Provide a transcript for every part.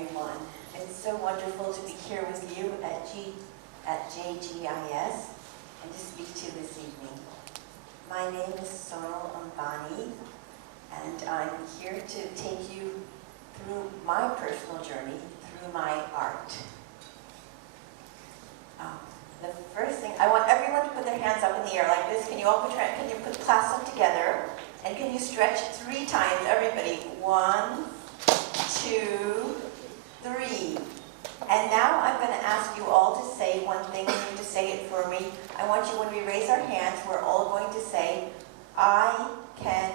everyone. It's so wonderful to be here with you at JGIS and to speak to you this evening. My name is Sonal Ambani, and I'm here to take you through my personal journey, through my art. The first thing, I want everyone to put their hands up in the air like this. Can you all can you clasp them together? And can you stretch 3 times, everybody? 1, 2, 3. And now I'm going to ask you all to say one thing. You need to say it for me. I want you, when we raise our hands, we're all going to say, I can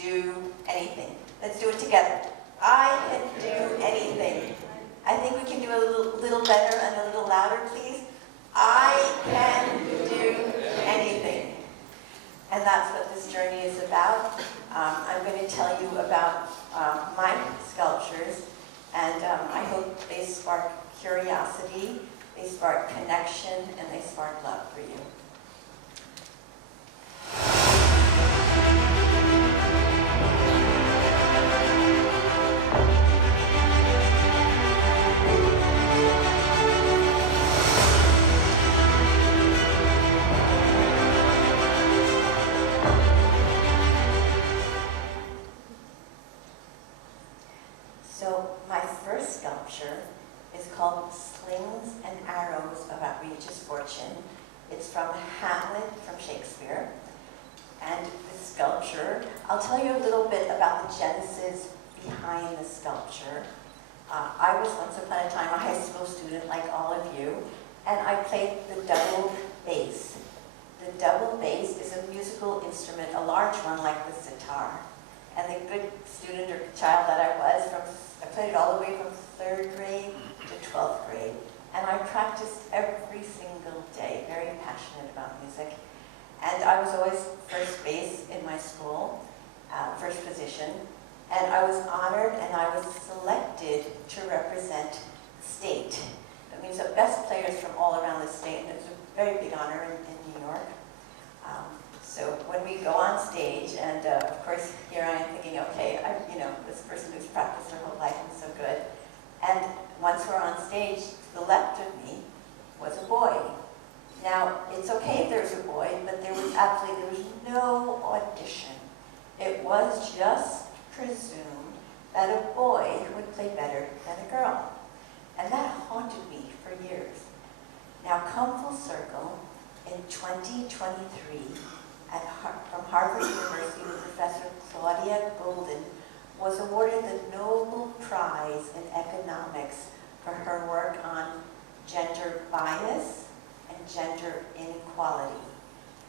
do anything. Let's do it together. I can do anything. I think we can do a little better and a little louder, please. I can do anything. And that's what this journey is about. I'm going to tell you about my sculptures, and I hope they spark curiosity, they spark connection, and they spark love for you. So my first sculpture is called Slings and Arrows of Outrageous Fortune. It's from Hamlet from Shakespeare. And the sculpture, I'll tell you a little bit about the genesis behind the sculpture. I was once upon a time a high school student like all of you, and I played the double bass. The double bass is a musical instrument, a large one like the sitar. And the good student or child that I was, I played it all the way from 3rd grade to 12th grade. And I practiced every single day, very passionate about music. And I was always first base in my school, first position. And I was honored and I was selected to represent the state. That means the best players from all around the state, and it was a very big honor in New York. So when we go on stage, and of course here I am thinking, okay, this person who's practiced their whole life is so good. And once we're on stage, to the left of me was a boy. Now, it's okay if there's a boy, but there was no audition. It was just presumed that a boy would play better than a girl. And that haunted me for years. Now, come full circle, in 2023, from Harvard University, Professor Claudia Golden was awarded the Nobel Prize in Economics for her work on gender bias and gender inequality.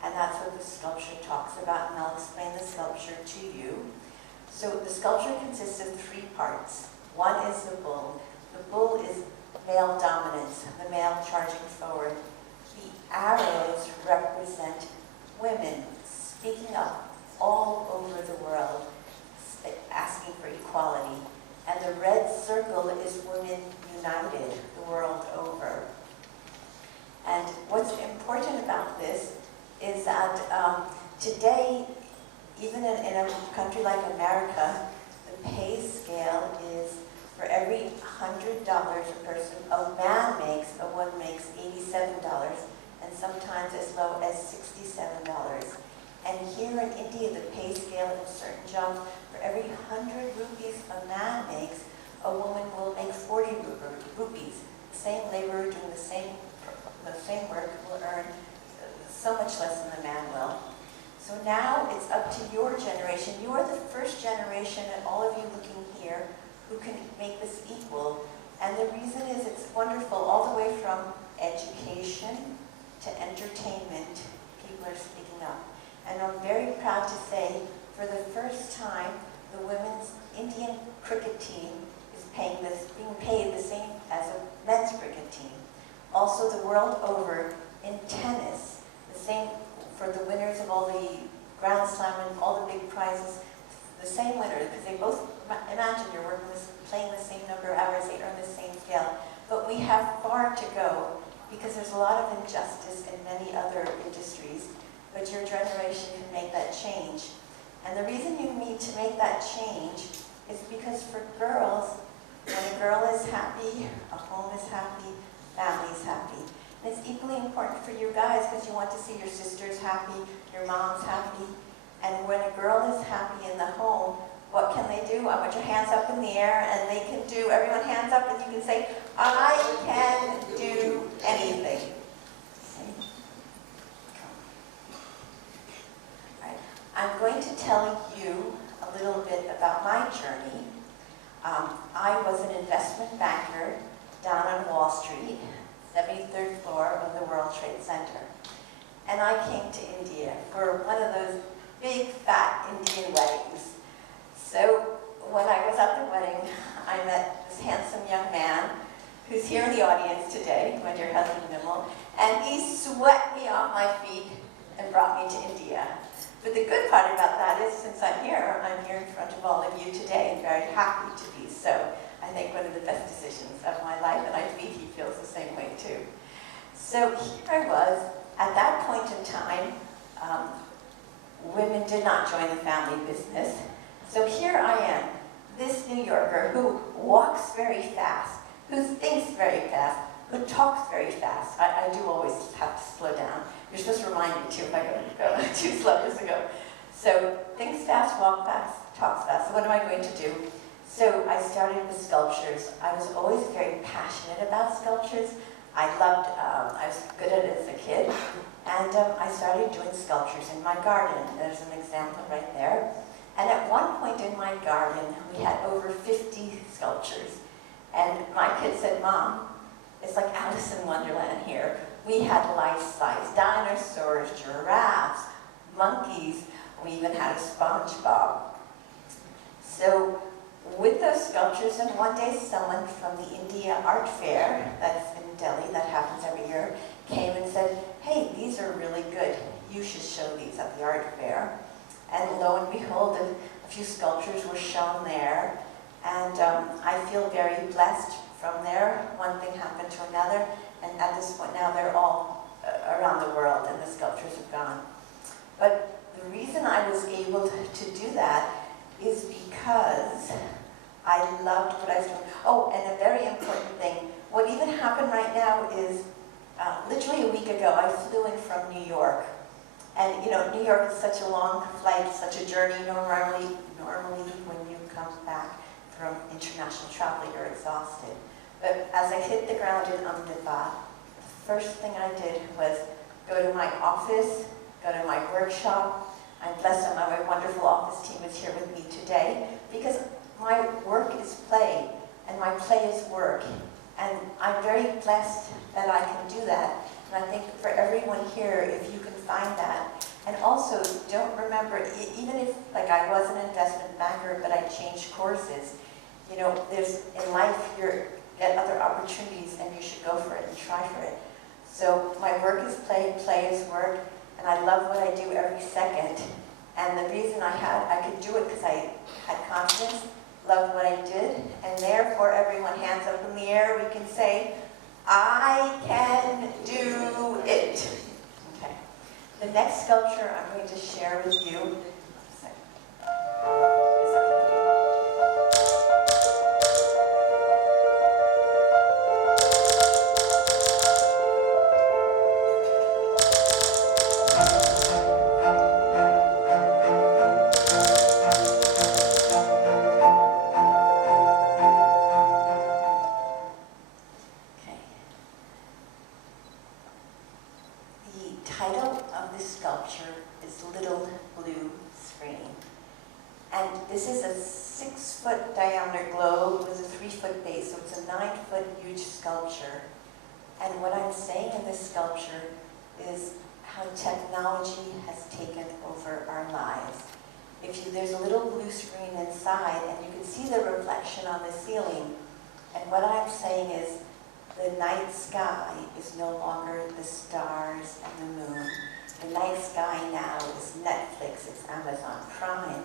And that's what the sculpture talks about, and I'll explain the sculpture to you. So the sculpture consists of 3 parts. One is the bull. The bull is male dominance, the male charging forward. The arrows represent women speaking up all over the world, asking for equality. And the red circle is women united the world over. And what's important about this is that today, even in a country like America, the pay scale is for every $100 a person a man makes, a woman makes $87, and sometimes as low as $67. And here in India, the pay scale in certain jobs, for every 100 rupees a man makes, a woman will make 40 rupees. The same laborer doing the same work will earn so much less than the man will. So now it's up to your generation. You are the first generation, and all of you looking here, who can make this equal. And the reason is it's wonderful, all the way from education to entertainment, people are speaking up. And I'm very proud to say, for the first time, the women's Indian cricket team is being paid the same as a men's cricket team. Also, the world over, in tennis, the same for the winners of all the Grand Slam and all the big prizes, the same winner, because they both, imagine you're playing the same number of hours, they earn the same scale. But we have far to go, because there's a lot of injustice in many other industries. But your generation can make that change. And the reason you need to make that change is because for girls, When a girl is happy, a home is happy, family is happy. And it's equally important for you guys because you want to see your sisters happy, your moms happy. And when a girl is happy in the home, what can they do? I want your hands up in the air, and they can do, everyone hands up, and you can say, I can do anything. Right. I'm going to tell you a little bit about my journey. I was an investment banker down on Wall Street, 73rd floor of the World Trade Center. And I came to India for one of those big, fat Indian weddings. So when I was at the wedding, I met this handsome young man who's here in the audience today, my dear husband Vimal, and he swept me off my feet and brought me to India. But the good part about that is, since I'm here in front of all of you today and very happy to be so. I think one of the best decisions of my life, and I believe he feels the same way too. So here I was, at that point in time, women did not join the family business. So here I am, this New Yorker who walks very fast, who thinks very fast, who talks very fast. I do always have to slow down. You're supposed to remind me too if I go too slow just to go. So thinks fast, walk fast, talks fast. So what am I going to do? So I started with sculptures. I was always very passionate about sculptures. I was good at it as a kid. And I started doing sculptures in my garden. There's an example right there. And at one point in my garden, we had over 50 sculptures. And my kid said, Mom, it's like Alice in Wonderland here. We had life-size dinosaurs, giraffes, monkeys. We even had a SpongeBob. So with those sculptures, and one day someone from the India Art Fair, that's in Delhi, that happens every year, came and said, hey, these are really good. You should show these at the art fair. And lo and behold, a few sculptures were shown there. And I feel very blessed from there. One thing happened to another. And at this point now, they're all around the world, and the sculptures have gone. But the reason I was able to do that is because I loved what I was doing. Oh, and a very important thing. What even happened right now is, literally a week ago, I flew in from New York. And you know, New York is such a long flight, such a journey. Normally when you come back from international travel, you're exhausted. But as I hit the ground in Ahmedabad, the first thing I did was go to my office, go to my workshop. I'm blessed that my wonderful office team is here with me today, because my work is play, and my play is work. And I'm very blessed that I can do that. And I think for everyone here, if you can find that. And also, don't remember, even if, like, I was an investment banker, but I changed courses, you know, there's, in life, you get other opportunities, and you should go for it and try for it. So my work is play, play is work, and I love what I do every second. And the reason I could do it because I had confidence, loved what I did, and therefore, everyone, hands up in the air, we can say, I can do it. Okay. The next sculpture I'm going to share with you. This is a 6-foot diameter globe with a 3-foot base, so it's a 9-foot huge sculpture. And what I'm saying in this sculpture is how technology has taken over our lives. There's a little blue screen inside, and you can see the reflection on the ceiling. And what I'm saying is the night sky is no longer the stars and the moon. The night sky now is Netflix, it's Amazon Prime,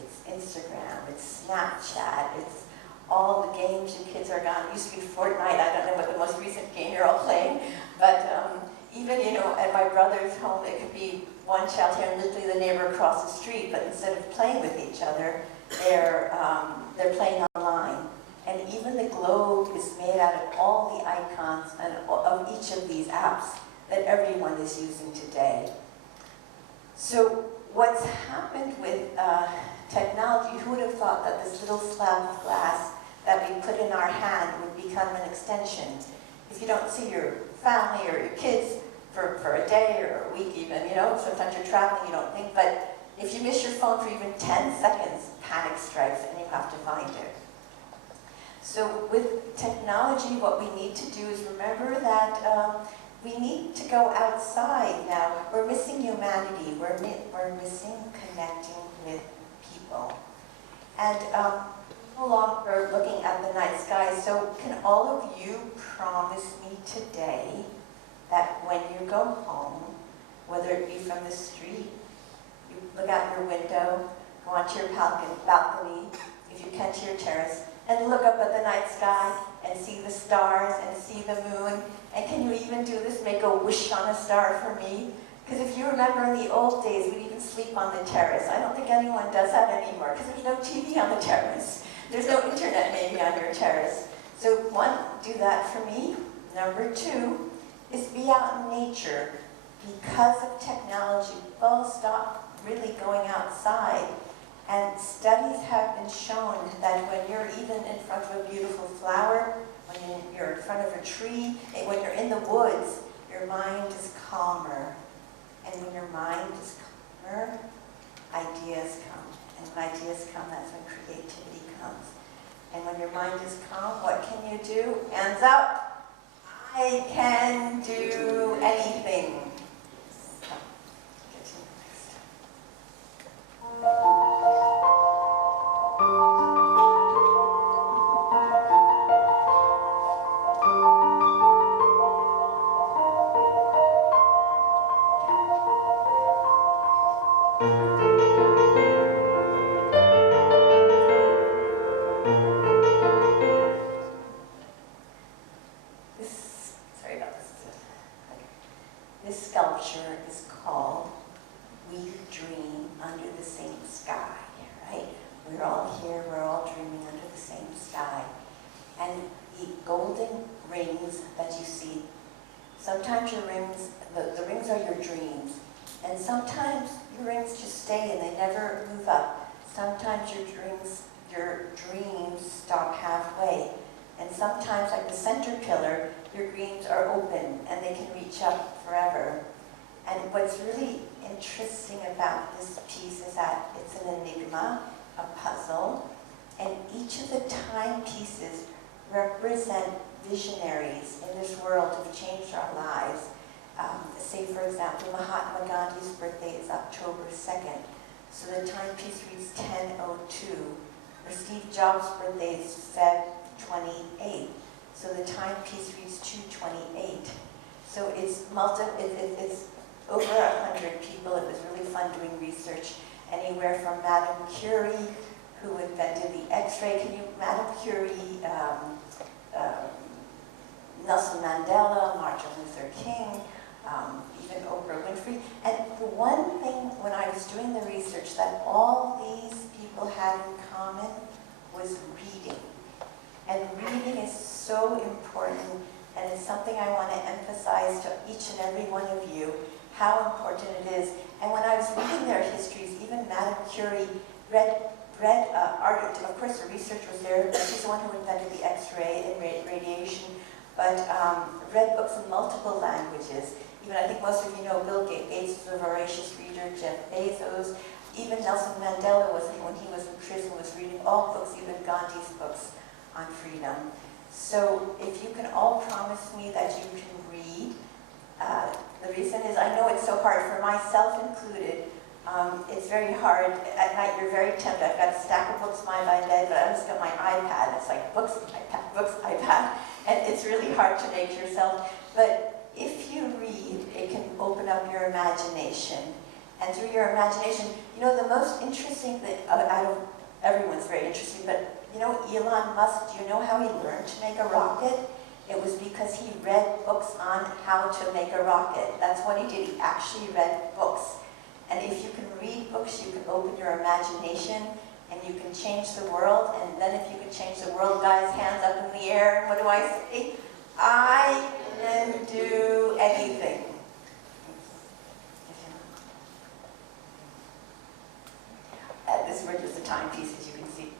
it's Instagram, it's Snapchat, it's all the games you kids are gone. It used to be Fortnite. I don't know what the most recent game you're all playing, but even, you know, at my brother's home, it could be one child here and literally the neighbor across the street, but instead of playing with each other, they're playing online. And even the globe is made out of all the icons and of each of these apps that everyone is using today. So what's happened with technology, who would have thought that this little slab of glass that we put in our hand would become an extension? If you don't see your family or your kids for a day or a week even, you know, sometimes you're traveling, you don't think, but if you miss your phone for even 10 seconds, panic strikes and you have to find it. So with technology, what we need to do is remember that we need to go outside now. We're missing humanity. We're missing connecting with people. And no longer looking at the night sky. So can all of you promise me today that when you go home, whether it be from the street, you look out your window, go onto your balcony, if you can to your terrace, and look up at the night sky and see the stars and see the moon. And can you even do this, make a wish on a star for me? Because if you remember in the old days, we'd even sleep on the terrace. I don't think anyone does that anymore because there's no TV on the terrace. There's no internet maybe on your terrace. So one, do that for me. Number two is be out in nature. Because of technology, people stop really going outside. And studies have been shown that when you're even in front of a beautiful flower, when you're in front of a tree, and when you're in the woods, your mind is calmer. And when your mind is calmer, ideas come. And when ideas come, that's when creativity comes. And when your mind is calm, what can you do? Hands up. I can do anything. This sculpture is called We Dream Under the Same Sky, right? We're all here, we're all dreaming under the same sky. And the golden rings that you see, sometimes your rings, the rings are your dreams. And sometimes your rings just stay and they never move up. Sometimes your dreams stop halfway. And sometimes, like the center pillar, your dreams are open and they can reach up forever. And what's really interesting about this piece is that it's an enigma, a puzzle, and each of the timepieces represent visionaries in this world who've changed our lives. Say, for example, Mahatma Gandhi's birthday is October 2nd, so the timepiece reads 10:02. Or Steve Jobs' birthday is Feb 28th, so the timepiece reads 2:28. So it's over 100 people. It was really fun doing research. Anywhere from Madame Curie, who invented the X-ray. Madame Curie, Nelson Mandela, Martin Luther King, even Oprah Winfrey. And the one thing when I was doing the research that all these people had in common was reading. And reading is so important, and it's something I want to emphasize to each and every one of you, how important it is. And when I was reading their histories, even Madame Curie read art. Of course, the research was there, but she's the one who invented the X-ray and radiation, but read books in multiple languages. Even I think most of you know Bill Gates was a voracious reader, Jeff Bezos, even Nelson Mandela was, when he was in prison, was reading all books, even Gandhi's books on freedom. So if you can all promise me that you can read, the reason is I know it's so hard, for myself included. It's very hard. At night you're very tempted. I've got a stack of books by my bed, but I've just got my iPad. It's like books, iPad, books, iPad. And it's really hard to make yourself. But if you read, it can open up your imagination. And through your imagination, you know, the most interesting thing, everyone's very interesting, but you know, Elon Musk, do you know how he learned to make a rocket? It was because he read books on how to make a rocket. That's what he did. He actually read books. And if you can read books, you can open your imagination and you can change the world. And then if you can change the world, guys, hands up in the air. And what do I say? I can do anything. This were just a timepiece, as you can see.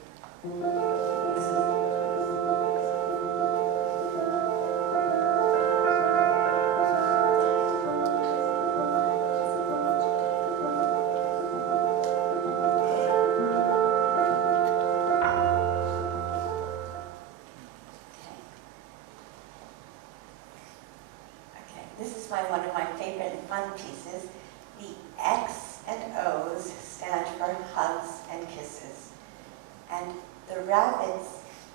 This is one of my favorite and fun pieces. The X and O's stand for hugs and kisses. And the rabbits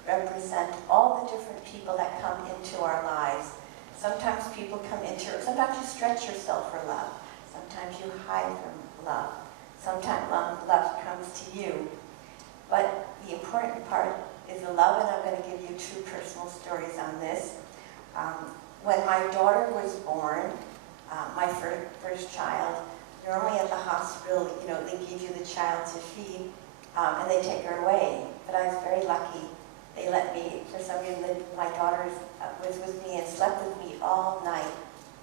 represent all the different people that come into our lives. Sometimes people come into, sometimes you stretch yourself for love. Sometimes you hide from love. Sometimes love comes to you. But the important part is the love, and I'm going to give you two personal stories on this. When my daughter was born, my first child, normally at the hospital, you know, they give you the child to feed, and they take her away. But I was very lucky. They let me, for some reason, my daughter was with me and slept with me all night,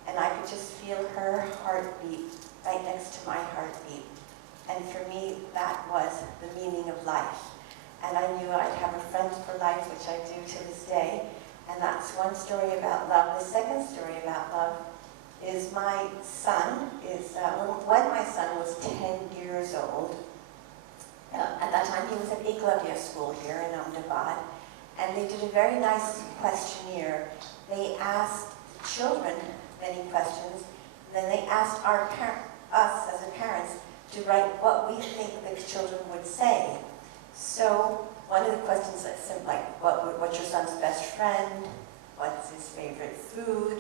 and I could just feel her heartbeat right next to my heartbeat. And for me, that was the meaning of life. And I knew I'd have a friend for life, which I do to this day. And that's one story about love. The second story about love is my son when my son was 10 years old. At that time he was at Eklavya school here in Ahmedabad. And they did a very nice questionnaire. They asked children many questions. Then they asked us as the parents to write what we think the children would say. So one of the questions is like, what's your son's best friend? What's his favorite food?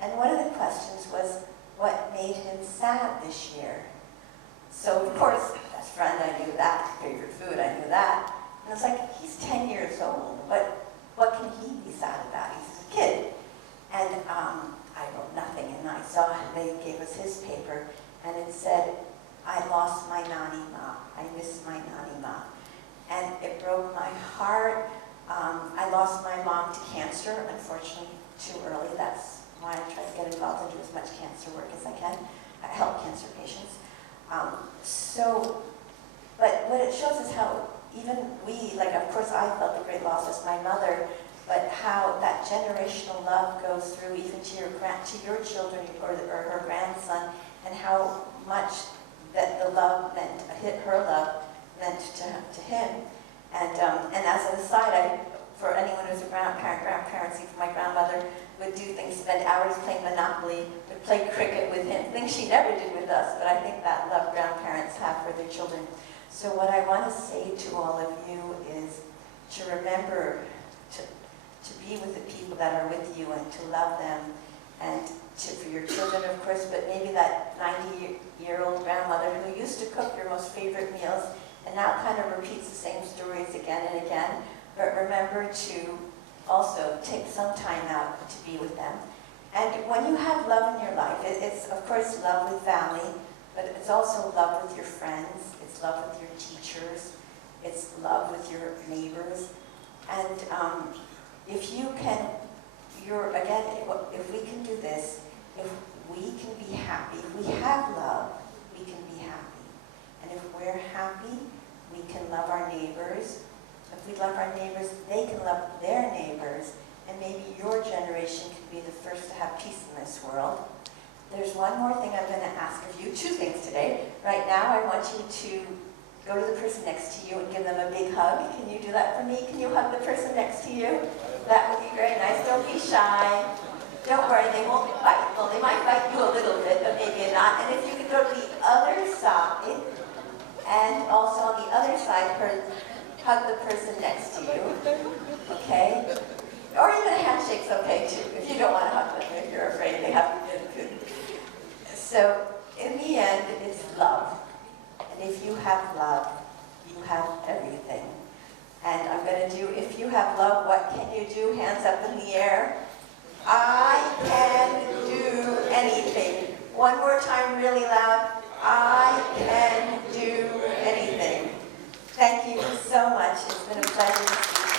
And one of the questions was, what made him sad this year? So of course, best friend, I knew that. Favorite food, I knew that. And it's like, he's 10 years old, but what can he be sad about? He's a kid. And I wrote nothing, and I saw they gave us his paper, and it said, I lost my nani ma. I miss my nani ma. And it broke my heart. I lost my mom to cancer, unfortunately, too early. That's why I try to get involved and do as much cancer work as I can. I help cancer patients. But what it shows is how even we, like of course I felt the great loss as my mother, but how that generational love goes through even to your children or her grandson, and how much that the love meant, her love meant to him. And as an aside, for anyone who's a grandparents, even my grandmother would do things, spend hours playing Monopoly, would play cricket with him, things she never did with us, but I think that love grandparents have for their children. So what I want to say to all of you is to remember to be with the people that are with you and to love them, and for your children, of course, but maybe that 90-year-old grandmother who used to cook your most favorite meals and now kind of repeats the same stories again and again. But remember to also take some time out to be with them. And when you have love in your life, it's of course love with family, but it's also love with your friends, it's love with your teachers, it's love with your neighbors. And if you can, if we can do this, if we can be happy, if we have love, we can be happy. And if we're happy, we can love our neighbors. If we love our neighbors, they can love their neighbors. And maybe your generation can be the first to have peace in this world. There's one more thing I'm going to ask of you, two things today. Right now, I want you to go to the person next to you and give them a big hug. Can you do that for me? Can you hug the person next to you? That would be very nice. Don't be shy. Don't worry, they won't bite. Well, they might bite you a little bit, but maybe not. And if you could go to the other side, and also on the other side, hug the person next to you, okay? Or even a handshake's okay too, if you don't want to hug them, if you're afraid they have to get food. So, in the end, it's love. And if you have love, you have everything. And I'm going to do, if you have love, what can you do? Hands up in the air. I can do anything. One more time, really loud. I can do anything. Thank you. you so much. It's been a pleasure to see you.